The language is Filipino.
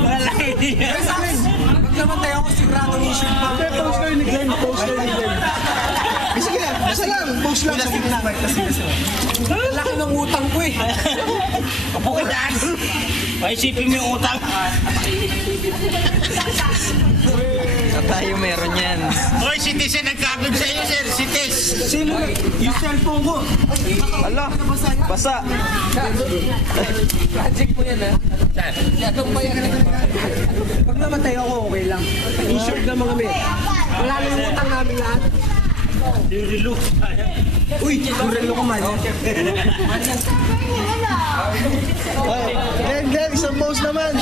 Wala idea. Pag namatay ako, sigurado yung shield pa. Post kayo ni Glenn. Sige lang, basta lang. Post lang sa gitna. Laki ng utang ko eh. Upo ka dyan. Paisipin mo yung utang. Tayo meron yan. Hoy, si Tis ang nagkabig sa iyo, sir. Si Tis. Sino? Yung cellphone ko. Ala, basa. Magic mo yan ha. Pag namatay ako, okay lang. Insured na mga may. Wala na yung utang namin lahat. Lilo. Uy, relo ko man. Glenn, isang post naman.